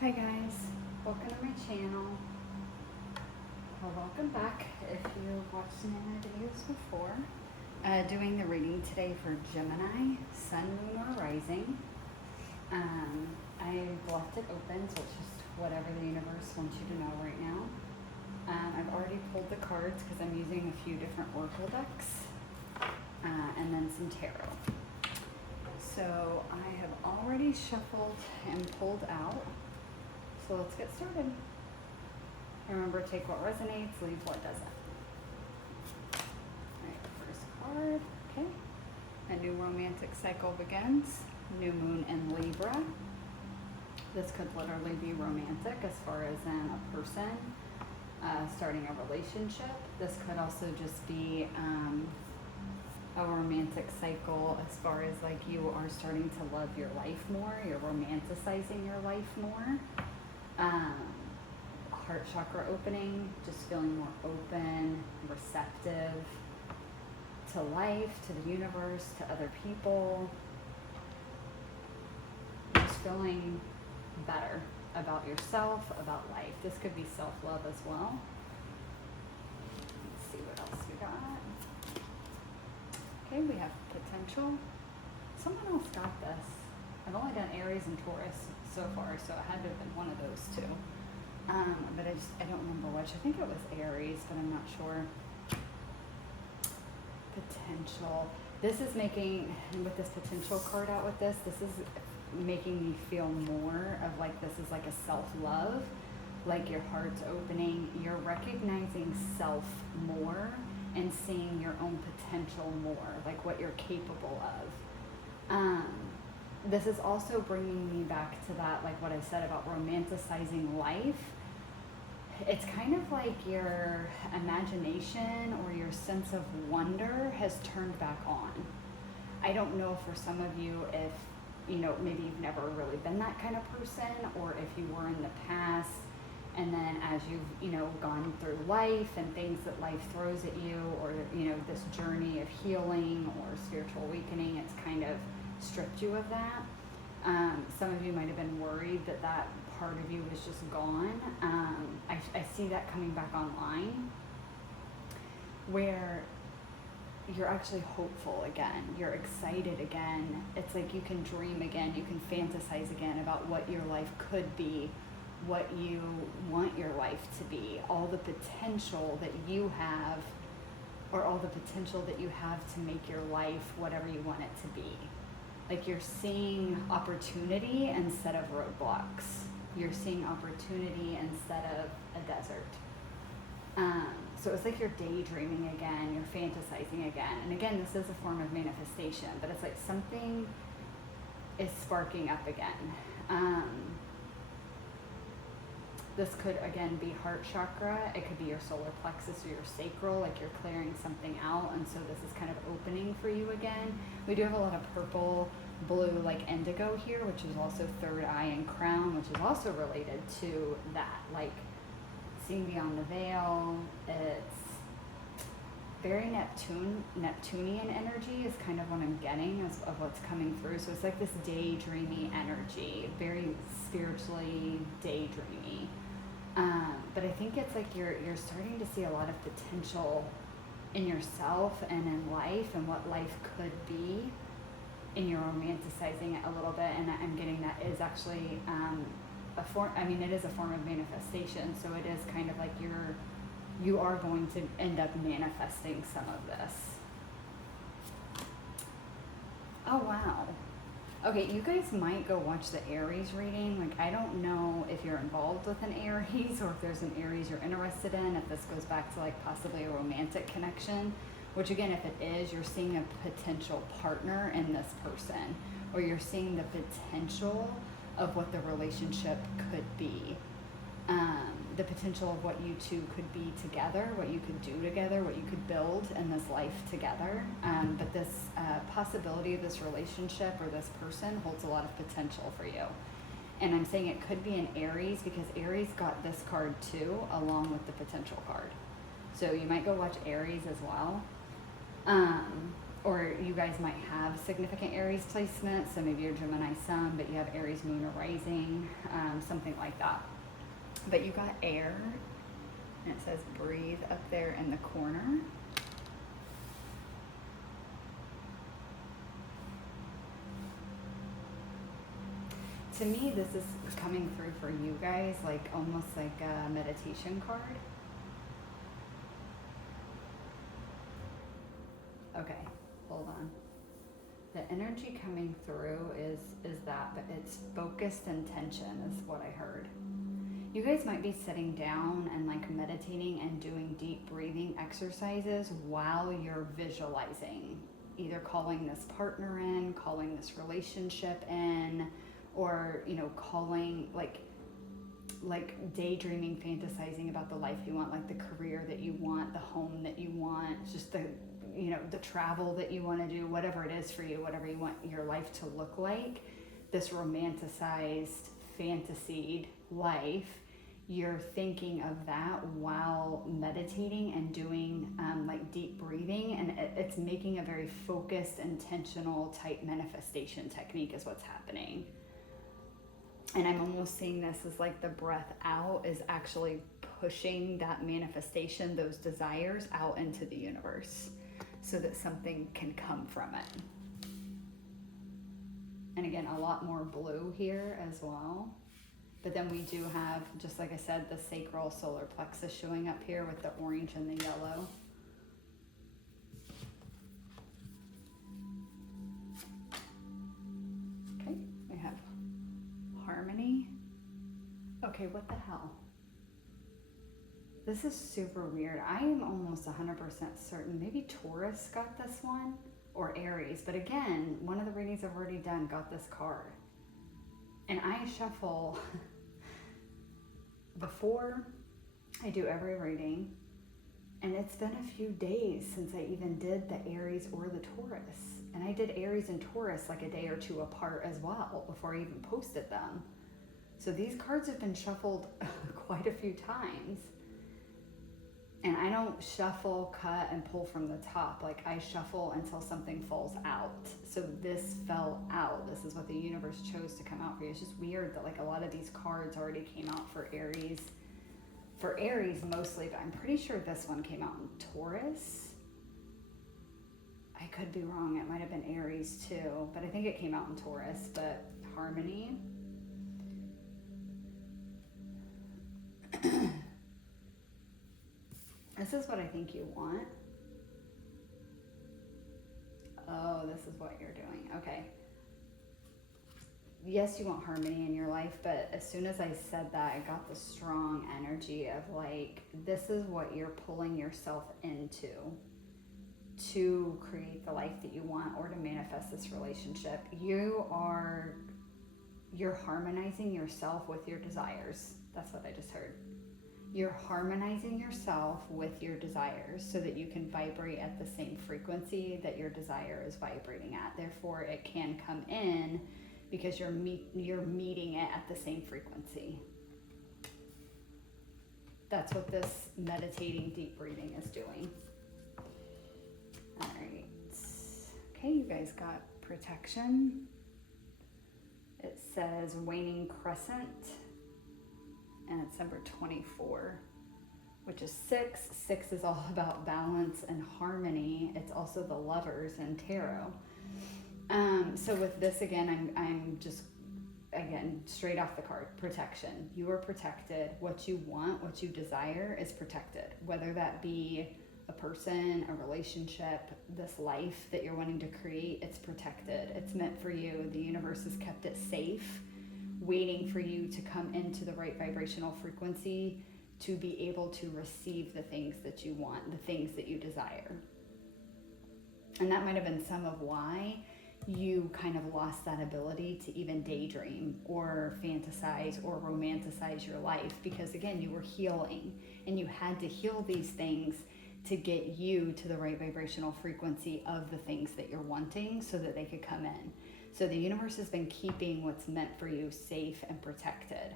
Hi guys, welcome to my channel. Well, welcome back if you've watched any of my videos before. Doing the reading today for Gemini, Sun, Moon, or Rising. I've left it open, so it's just whatever the universe wants you to know right now. I've already pulled the cards because I'm using a few different oracle decks and then some tarot. So I have already shuffled and pulled out. So let's get started. Remember, take what resonates, leave what doesn't. All right, first card, okay. A new romantic cycle begins. New moon in Libra. This could literally be romantic as far as in a person starting a relationship. This could also just be a romantic cycle as far as like you are starting to love your life more, you're romanticizing your life more. Heart chakra opening, just feeling more open, receptive to life, to the universe, to other people. Just feeling better about yourself, about life. This could be self-love as well. Let's see what else we got. Okay, we have potential. Someone else got this. I've only done Aries and Taurus so far, so it had to have been one of those two. But I don't remember which. I think it was Aries, but I'm not sure. Potential. This is making, with this potential card out with this is making me feel more of like this is like a self-love, like your heart's opening, you're recognizing self more and seeing your own potential more, like what you're capable of. This is also bringing me back to that, like what I said about romanticizing life. It's kind of like your imagination or your sense of wonder has turned back on. I don't know for some of you if, maybe you've never really been that kind of person, or if you were in the past, and then as you've, gone through life and things that life throws at you, or, this journey of healing or spiritual awakening, it's kind of stripped you of that. Some of you might have been worried that that part of you was just gone. I see that coming back online, where you're actually hopeful again, you're excited again. It's like you can dream again, you can fantasize again about what your life could be, what you want your life to be, all the potential that you have, or all the potential that you have to make your life whatever you want it to be. Like you're seeing opportunity instead of roadblocks. You're seeing opportunity instead of a desert. So it's like you're daydreaming again, you're fantasizing again. And again, this is a form of manifestation, but it's like something is sparking up again. This could, again, be heart chakra. It could be your solar plexus or your sacral, like you're clearing something out. And so this is kind of opening for you again. We do have a lot of purple, blue, like indigo here, which is also third eye and crown, which is also related to that, like seeing beyond the veil. It's very Neptunian energy is kind of what I'm getting of what's coming through. So it's like this daydreamy energy, very spiritually daydreamy. But I think it's like you're starting to see a lot of potential in yourself and in life and what life could be, and you're romanticizing it a little bit. And I'm getting that is actually it is a form of manifestation. So it is kind of like you are going to end up manifesting some of this. Oh, wow. Okay, you guys might go watch the Aries reading. Like, I don't know if you're involved with an Aries or if there's an Aries you're interested in, if this goes back to like possibly a romantic connection, which again, if it is, you're seeing a potential partner in this person, or you're seeing the potential of what the relationship could be. The potential of what you two could be together, what you could do together, what you could build in this life together. But this possibility of this relationship or this person holds a lot of potential for you. And I'm saying it could be an Aries because Aries got this card too, along with the potential card. So you might go watch Aries as well. or you guys might have significant Aries placement, so maybe you're Gemini sun, but you have Aries moon or rising, something like that. But you got air, and it says breathe up there in the corner. To me, this is coming through for you guys, like almost like a meditation card. Okay, hold on. The energy coming through is that, but it's focused intention is what I heard. You guys might be sitting down and like meditating and doing deep breathing exercises while you're visualizing, either calling this partner in, calling this relationship in, or, you know, calling like daydreaming, fantasizing about the life you want, like the career that you want, the home that you want, just the, you know, the travel that you want to do, whatever it is for you, whatever you want your life to look like, this romanticized, fantasied life, you're thinking of that while meditating and doing like deep breathing, and it's making a very focused, intentional type manifestation technique is what's happening. And I'm almost seeing this as like the breath out is actually pushing that manifestation, those desires out into the universe so that something can come from it. And again, a lot more blue here as well. But then we do have, just like I said, the sacral solar plexus showing up here with the orange and the yellow. Okay, we have harmony. Okay, what the hell? This is super weird. I am almost 100% certain. Maybe Taurus got this one, or Aries. But again, one of the readings I've already done got this card. And I shuffle before I do every reading. And it's been a few days since I even did the Aries or the Taurus. And I did Aries and Taurus like a day or two apart as well before I even posted them. So these cards have been shuffled quite a few times. And I don't shuffle, cut, and pull from the top. Like I shuffle until something falls out. So this fell out. This is what the universe chose to come out for you. It's just weird that like a lot of these cards already came out for Aries. For Aries mostly, but I'm pretty sure this one came out in Taurus. I could be wrong. It might have been Aries too, but I think it came out in Taurus. But harmony. This is what I think you want. Oh, this is what you're doing. Okay. Yes, you want harmony in your life, but as soon as I said that, I got the strong energy of like, this is what you're pulling yourself into to create the life that you want or to manifest this relationship. You're harmonizing yourself with your desires. That's what I just heard. You're harmonizing yourself with your desires so that you can vibrate at the same frequency that your desire is vibrating at. Therefore, it can come in because you're meeting it at the same frequency. That's what this meditating deep breathing is doing. All right. Okay, you guys got protection. It says waning crescent. And it's number 24, which is 6. 6 is all about balance and harmony. It's also the Lovers in tarot. So with this, again, I'm just, again, straight off the card, protection. You are protected. What you want, what you desire is protected. Whether that be a person, a relationship, this life that you're wanting to create, it's protected. It's meant for you. The universe has kept it safe, waiting for you to come into the right vibrational frequency to be able to receive the things that you want, the things that you desire. And that might have been some of why you kind of lost that ability to even daydream or fantasize or romanticize your life, because again, you were healing and you had to heal these things to get you to the right vibrational frequency of the things that you're wanting so that they could come in. So the universe has been keeping what's meant for you safe and protected.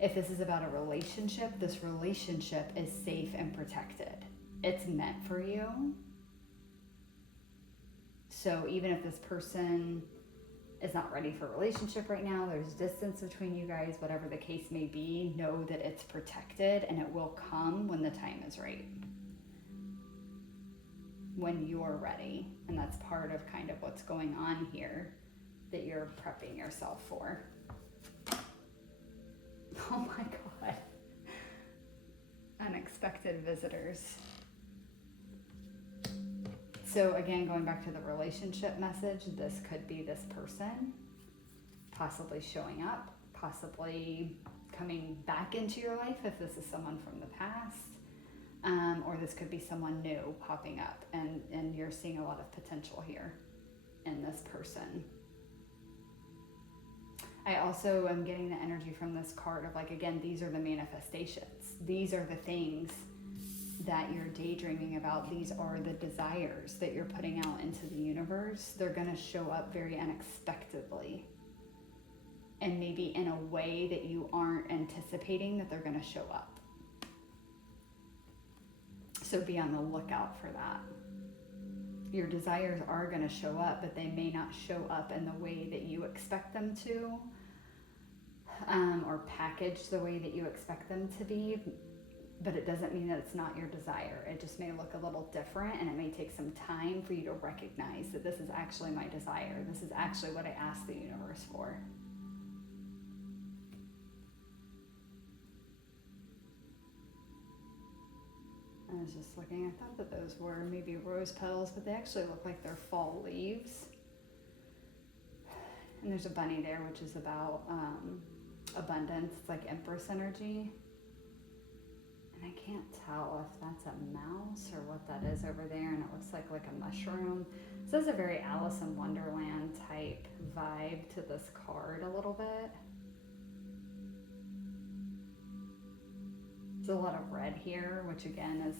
If this is about a relationship, this relationship is safe and protected. It's meant for you. So even if this person is not ready for a relationship right now, there's distance between you guys, whatever the case may be, know that it's protected and it will come when the time is right. When you're ready. And that's part of kind of what's going on here that you're prepping yourself for. Oh my God. Unexpected visitors. So again, going back to the relationship message, this could be this person possibly showing up, possibly coming back into your life if this is someone from the past, or this could be someone new popping up, and you're seeing a lot of potential here in this person. I also am getting the energy from this card of like, again, these are the manifestations. These are the things that you're daydreaming about. These are the desires that you're putting out into the universe. They're going to show up very unexpectedly. And maybe in a way that you aren't anticipating that they're going to show up. So be on the lookout for that. Your desires are going to show up, but they may not show up in the way that you expect them to, or packaged the way that you expect them to be. But it doesn't mean that it's not your desire. It just may look a little different, and it may take some time for you to recognize that this is actually my desire. This is actually what I asked the universe for. I was just looking, I thought that those were maybe rose petals, but they actually look like they're fall leaves. And there's a bunny there, which is about abundance. It's like Empress energy. And I can't tell if that's a mouse or what that is over there, and it looks like a mushroom. So there's a very Alice in Wonderland type vibe to this card a little bit. There's a lot of red here, which again is,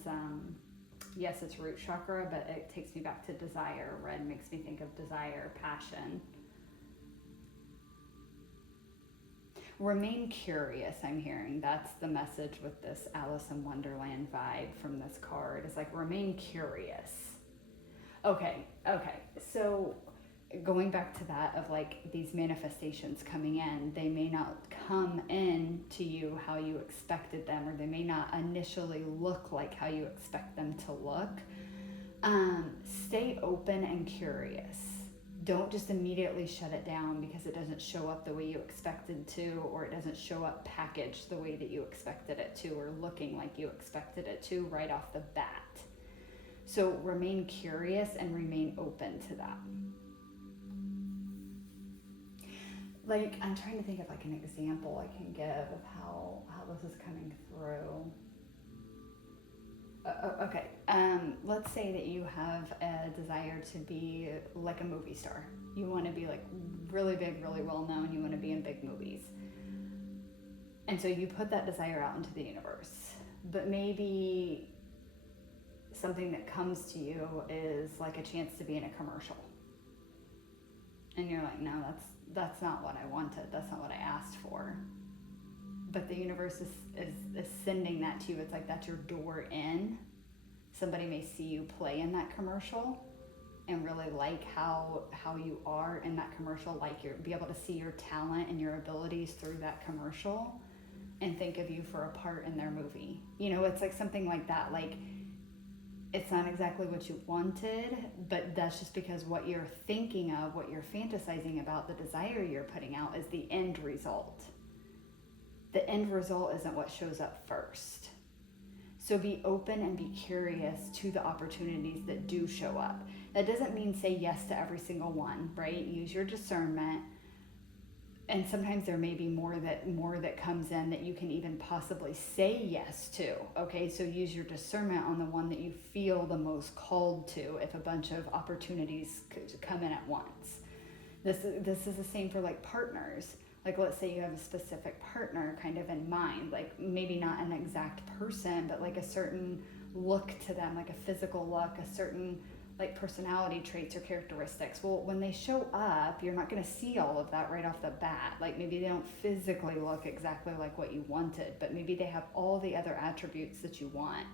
yes, it's root chakra, but it takes me back to desire. Red makes me think of desire, passion. Remain curious, I'm hearing. That's the message with this Alice in Wonderland vibe from this card. It's like, remain curious. Okay. So going back to that of like these manifestations coming in, they may not come in to you how you expected them, or they may not initially look like how you expect them to look. Stay open and curious. Don't just immediately shut it down because it doesn't show up the way you expected to, or it doesn't show up packaged the way that you expected it to, or looking like you expected it to right off the bat. So remain curious and remain open to that. Like, I'm trying to think of like an example I can give of how this is coming through. Okay, let's say that you have a desire to be like a movie star. You want to be like really big, really well known. You want to be in big movies. And so you put that desire out into the universe. But maybe something that comes to you is like a chance to be in a commercial. And you're like, no, that's not what I wanted. That's not what I asked for. But the universe is sending that to you. It's like that's your door in. Somebody may see you play in that commercial and really like how you are in that commercial, like be able to see your talent and your abilities through that commercial and think of you for a part in their movie. You know, it's like something like that. Like, it's not exactly what you wanted, but that's just because what you're thinking of, what you're fantasizing about, the desire you're putting out is the end result. The end result isn't what shows up first. So be open and be curious to the opportunities that do show up. That doesn't mean say yes to every single one, right? Use your discernment. And sometimes there may be more that comes in that you can even possibly say yes to. Okay, so use your discernment on the one that you feel the most called to if a bunch of opportunities could come in at once. This is the same for like partners. Like, let's say you have a specific partner kind of in mind, like maybe not an exact person, but like a certain look to them, like a physical look, a certain like personality traits or characteristics. Well, when they show up, you're not going to see all of that right off the bat. Like maybe they don't physically look exactly like what you wanted, but maybe they have all the other attributes that you want.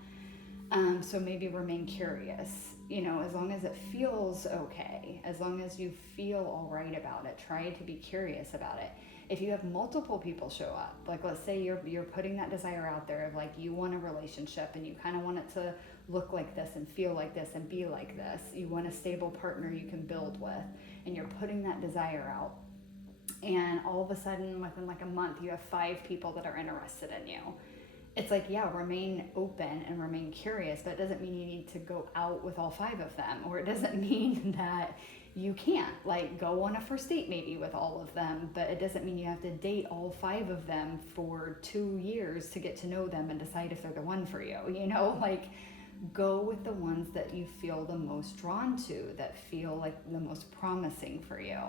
So maybe remain curious, you know, as long as it feels okay, as long as you feel all right about it, try to be curious about it. If you have multiple people show up, like let's say you're putting that desire out there of like you want a relationship and you kind of want it to look like this and feel like this and be like this. You want a stable partner you can build with, and you're putting that desire out. And all of a sudden, within like a month, you have 5 people that are interested in you. It's like, yeah, remain open and remain curious, but it doesn't mean you need to go out with all 5 of them, or it doesn't mean that you can't like go on a first date maybe with all of them, but it doesn't mean you have to date all 5 of them for 2 years to get to know them and decide if they're the one for you, you know, like go with the ones that you feel the most drawn to, that feel like the most promising for you.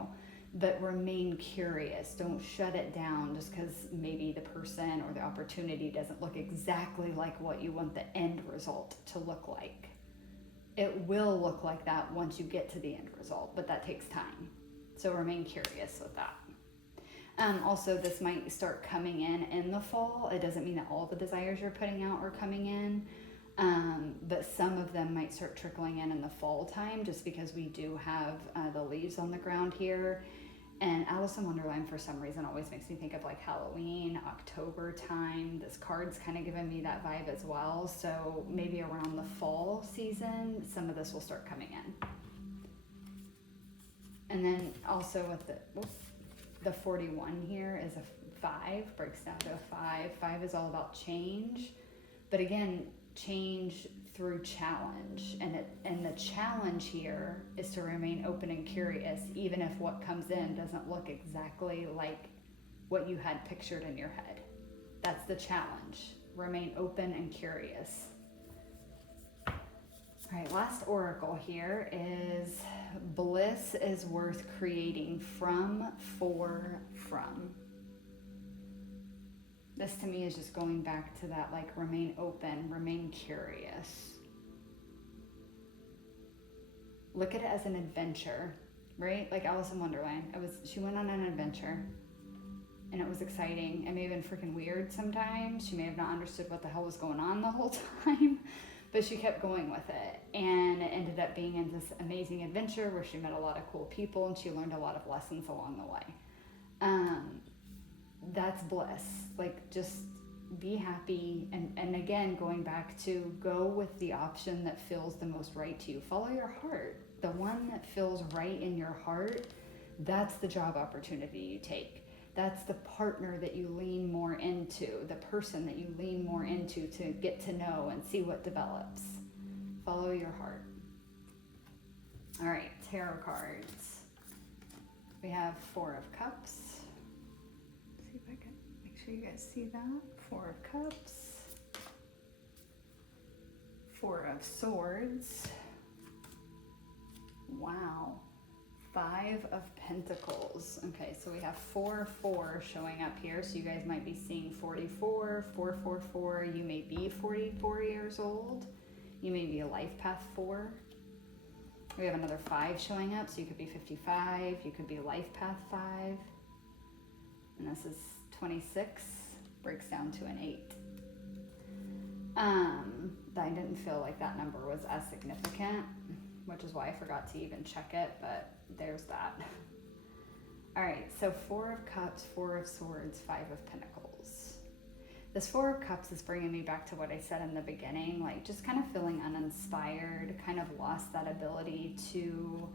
But remain curious. Don't shut it down just because maybe the person or the opportunity doesn't look exactly like what you want the end result to look like. It will look like that once you get to the end result, but that takes time. So remain curious with that. Also, this might start coming in the fall. It doesn't mean that all the desires you're putting out are coming in, but some of them might start trickling in the fall time, just because we do have the leaves on the ground here. And Alice in Wonderland, for some reason, always makes me think of like Halloween, October time. This card's kind of giving me that vibe as well. So maybe around the fall season, some of this will start coming in. And then also with the 41 here is a 5, breaks down to a 5. 5 is all about change. But again, change through challenge, and the challenge here is to remain open and curious, even if what comes in doesn't look exactly like what you had pictured in your head. That's the challenge. Remain open and curious. All right, last oracle here is bliss is worth creating from, for, from. This to me is just going back to that, like, remain open, remain curious. Look at it as an adventure, right? Like Alice in Wonderland. She went on an adventure, and it was exciting. It may have been freaking weird sometimes. She may have not understood what the hell was going on the whole time, but she kept going with it. And it ended up being in this amazing adventure where she met a lot of cool people, and she learned a lot of lessons along the way. That's bliss. Like, just be happy. And again, going back to go with the option that feels the most right to you. Follow your heart. The one that feels right in your heart, that's the job opportunity you take. That's the partner that you lean more into, the person that you lean more into to get to know and see what develops. Follow your heart. All right, tarot cards. We have 4 of Cups. See if I can make sure you guys see that. 4 of Cups. 4 of Swords. Wow. 5 of Pentacles. Okay, so we have 4 showing up here. So you guys might be seeing 44, 444. You may be 44 years old. You may be a life path 4. We have another 5 showing up. So you could be 55. You could be life path 5. And this is 26. Breaks down to an 8. I didn't feel like that number was as significant, which is why I forgot to even check it, but there's that. All right, so 4 of Cups, 4 of Swords, 5 of Pentacles. This 4 of Cups is bringing me back to what I said in the beginning, like just kind of feeling uninspired, kind of lost that ability to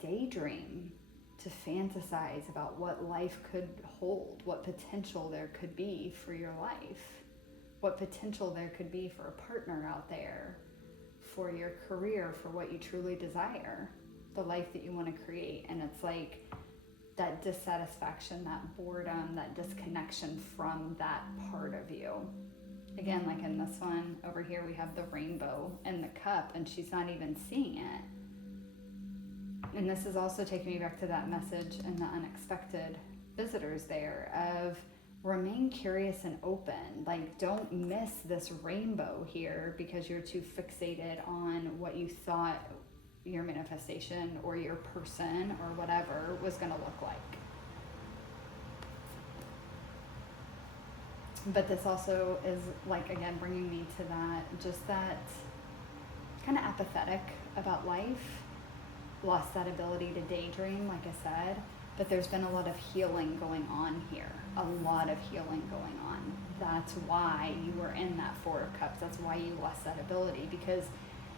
daydream, to fantasize about what life could hold, what potential there could be for your life, what potential there could be for a partner out there, for your career, for what you truly desire, the life that you want to create. And it's like that dissatisfaction, that boredom, that disconnection from that part of you. Again, like in this one over here, we have the rainbow in the cup, and she's not even seeing it. And this is also taking me back to that message and the unexpected visitors there of remain curious and open. Like, don't miss this rainbow here because you're too fixated on what you thought your manifestation or your person or whatever was going to look like. But this also is like, again, bringing me to that, just that kind of apathetic about life, lost that ability to daydream, like I said. But there's been a lot of healing going on here, a lot of healing going on. That's why you were in that Four of Cups. That's why you lost that ability, because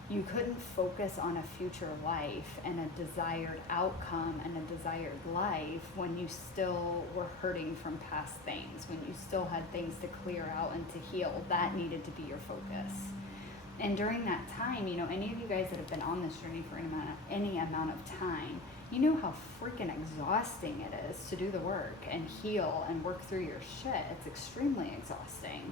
you couldn't focus on a future life and a desired outcome and a desired life when you still were hurting from past things, when you still had things to clear out and to heal. That needed to be your focus. And during that time, you know, any of you guys that have been on this journey for any amount of time, you know how freaking exhausting it is to do the work and heal and work through your shit. It's extremely exhausting.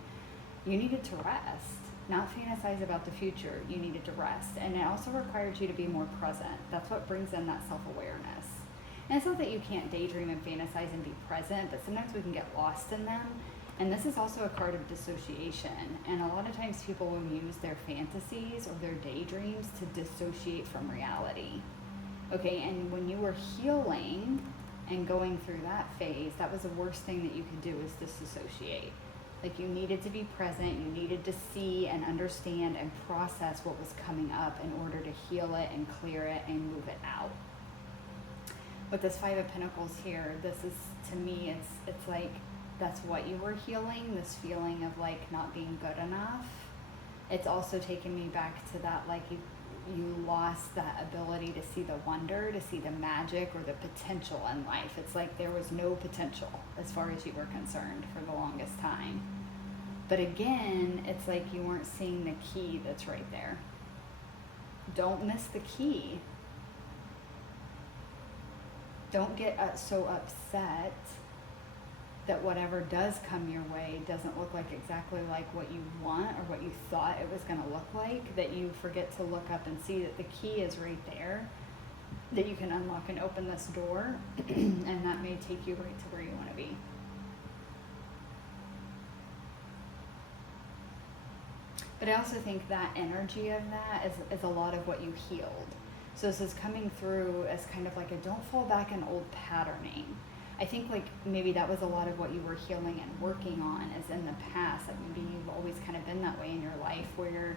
You needed to rest, not fantasize about the future. You needed to rest. And it also required you to be more present. That's what brings in that self-awareness. And it's not that you can't daydream and fantasize and be present, but sometimes we can get lost in them. And this is also a card of dissociation. And a lot of times people will use their fantasies or their daydreams to dissociate from reality. Okay, and when you were healing and going through that phase, that was the worst thing that you could do, is disassociate. Like, you needed to be present, you needed to see and understand and process what was coming up in order to heal it and clear it and move it out. With this Five of Pentacles here, this is, to me, it's like, that's what you were healing, this feeling of like not being good enough. It's also taken me back to that, like, you lost that ability to see the wonder, to see the magic or the potential in life. It's like there was no potential as far as you were concerned for the longest time. But again, it's like you weren't seeing the key that's right there. Don't miss the key. Don't get so upset that whatever does come your way doesn't look like exactly like what you want or what you thought it was going to look like, that you forget to look up and see that the key is right there, that you can unlock and open this door, and that may take you right to where you want to be. But I also think that energy of that is a lot of what you healed. So this is coming through as kind of like a don't fall back in old patterning. I think like maybe that was a lot of what you were healing and working on, is in the past. Like maybe you've always kind of been that way in your life, where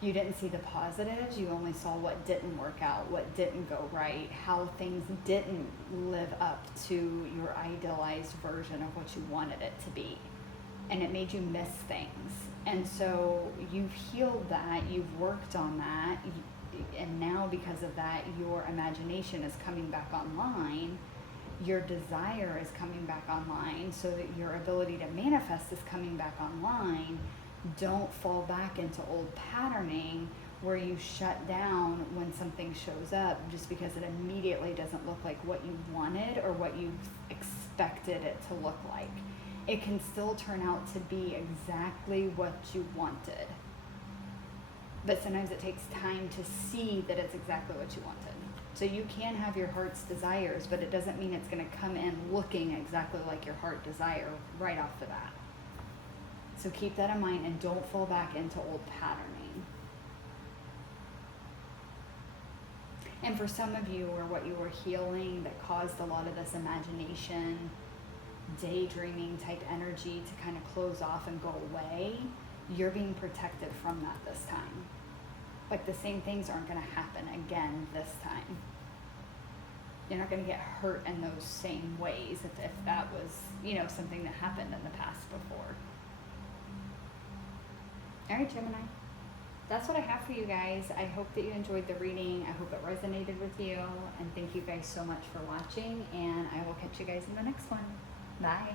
you didn't see the positives, you only saw what didn't work out, what didn't go right, how things didn't live up to your idealized version of what you wanted it to be. And it made you miss things. And so you've healed that, you've worked on that, and now because of that, your imagination is coming back online. Your desire is coming back online, so that your ability to manifest is coming back online. Don't fall back into old patterning where you shut down when something shows up just because it immediately doesn't look like what you wanted or what you expected it to look like. It can still turn out to be exactly what you wanted. But sometimes it takes time to see that it's exactly what you wanted. So you can have your heart's desires, but it doesn't mean it's going to come in looking exactly like your heart desire right off the bat. So keep that in mind and don't fall back into old patterning. And for some of you, or what you were healing that caused a lot of this imagination, daydreaming type energy to kind of close off and go away, you're being protected from that this time. Like the same things aren't going to happen again this time. You're not going to get hurt in those same ways if that was, you know, something that happened in the past before. All right, Gemini. That's what I have for you guys. I hope that you enjoyed the reading. I hope it resonated with you. And thank you guys so much for watching. And I will catch you guys in the next one. Bye.